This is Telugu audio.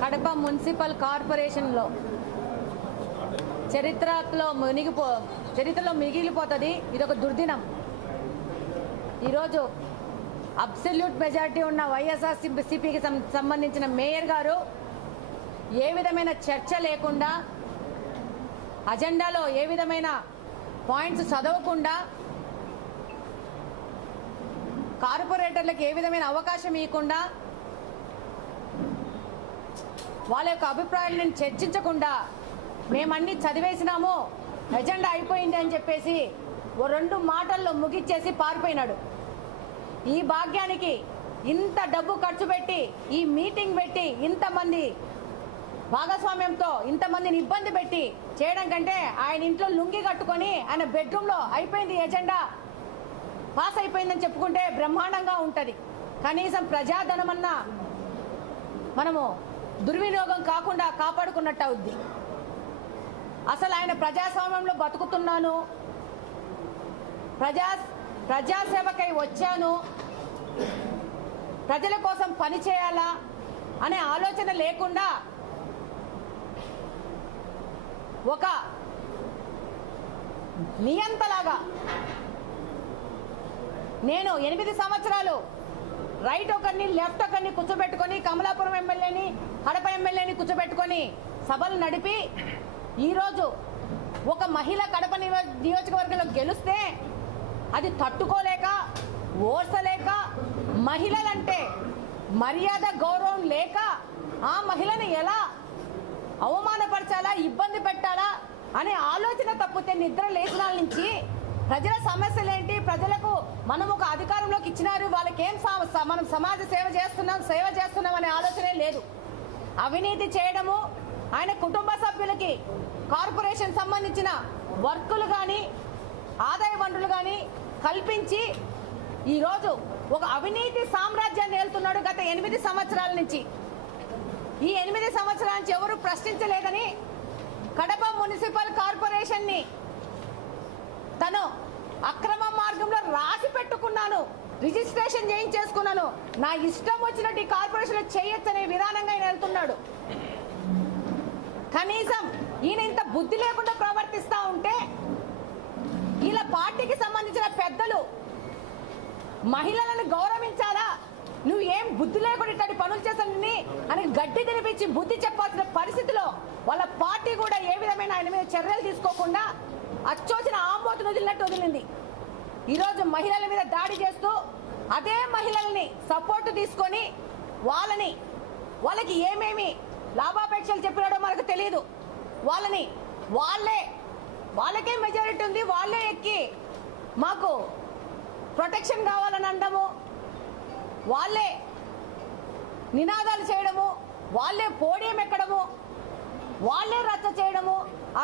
కడప మున్సిపల్ కార్పొరేషన్లో చరిత్రలో మిగిలిపోతుంది. ఇదొక దుర్దినం. ఈరోజు అబ్సల్యూట్ మెజారిటీ ఉన్న వైఎస్ఆర్సీపీకి సంబంధించిన మేయర్ గారు ఏ విధమైన చర్చ లేకుండా, అజెండాలో ఏ విధమైన పాయింట్స్ చదవకుండా, కార్పొరేటర్లకు ఏ విధమైన అవకాశం ఇవ్వకుండా, వాళ్ళ యొక్క అభిప్రాయాలను చర్చించకుండా మేమన్నీ చదివేసినాము, ఎజెండా అయిపోయింది అని చెప్పేసి ఓ 2 మాటల్లో ముగిచ్చేసి పారిపోయినాడు. ఈ భాగ్యానికి ఇంత డబ్బు ఖర్చు పెట్టి ఈ మీటింగ్ పెట్టి ఇంతమంది భాగస్వామ్యంతో ఇంతమందిని ఇబ్బంది పెట్టి చేయడం కంటే ఆయన ఇంట్లో లుంగి కట్టుకొని ఆయన బెడ్రూమ్లో అయిపోయింది, ఎజెండా పాస్ అయిపోయిందని చెప్పుకుంటే బ్రహ్మాండంగా ఉంటుంది. కనీసం ప్రజాధనమన్నా మనము దుర్వినియోగం కాకుండా కాపాడుకున్నట్టు అవుద్ది. అసలు ఆయన ప్రజాస్వామ్యంలో బతుకుతున్నాను, ప్రజాసేవకై వచ్చాను, ప్రజల కోసం పని చేయాలా అనే ఆలోచన లేకుండా ఒక నియంతలాగా నేను 8 సంవత్సరాలు రైట్ ఒకరిని లెఫ్ట్ ఒకరిని కూర్చోబెట్టుకొని కమలాపురం ఎమ్మెల్యేని కడప ఎమ్మెల్యేని కూర్చోబెట్టుకొని సభలు నడిపి ఈరోజు ఒక మహిళ కడప నియోజకవర్గంలో గెలిస్తే అది తట్టుకోలేక ఓర్చలేక మహిళలంటే మర్యాద గౌరవం లేక ఆ మహిళని ఎలా అవమానపరచాలా, ఇబ్బంది పెట్టాలా అనే ఆలోచన తప్పితే నిద్ర లేచిన నుంచి ప్రజల సమస్యలు ఏంటి, ప్రజలకు మనం ఒక అధికారంలోకి ఇచ్చినారు, వాళ్ళకేం మనం సమాజ సేవ చేస్తున్నాం అనే ఆలోచనే లేదు. అవినీతి చేయడము, ఆయన కుటుంబ సభ్యులకి కార్పొరేషన్ సంబంధించిన వర్కులు కానీ ఆదాయ వనరులు కానీ కల్పించి ఈరోజు ఒక అవినీతి సామ్రాజ్యాన్ని ఏలుతున్నాడు గత 8 సంవత్సరాల నుంచి. ఈ 8 సంవత్సరాల నుంచి ఎవరు ప్రశ్నించలేదని కడప మున్సిపల్ కార్పొరేషన్ని తను అక్రమ మార్గంలో రాసి పెట్టుకున్నాను, రిజిస్ట్రేషన్ చేయించేసుకున్నాను, నా ఇష్టం వచ్చినట్టు ఈ కార్పొరేషన్ చేయొచ్చనే విధానంగా ఆయన వెళ్తున్నాడు. కనీసం ఈయన ఇంత బుద్ధి లేకుండా ప్రవర్తిస్తా ఉంటే ఇలా పార్టీకి సంబంధించిన పెద్దలు మహిళలను గౌరవించాలా, నువ్వు ఏం బుద్ధి లేకుండా ఇట్లాంటి పనులు చేస్తానని అని గడ్డి తినిపించి బుద్ధి చెప్పాల్సిన పరిస్థితిలో వాళ్ళ పార్టీ కూడా ఏ విధమైన ఆయన మీద చర్యలు తీసుకోకుండా అచ్చోచిన ఆంబోతును వదిలింది. ఈరోజు మహిళల మీద దాడి చేస్తూ అదే మహిళల్ని సపోర్టు తీసుకొని వాళ్ళకి ఏమేమి లాభాపేక్షలు చెప్పినాడో మనకు తెలియదు. వాళ్ళకే మెజారిటీ ఉంది, వాళ్ళే ఎక్కి మాకు ప్రొటెక్షన్ కావాలని అనడము, వాళ్ళే నినాదాలు చేయడము, వాళ్ళే పోడియం ఎక్కడము, వాళ్ళే రచ్చ చేయడము, ఆ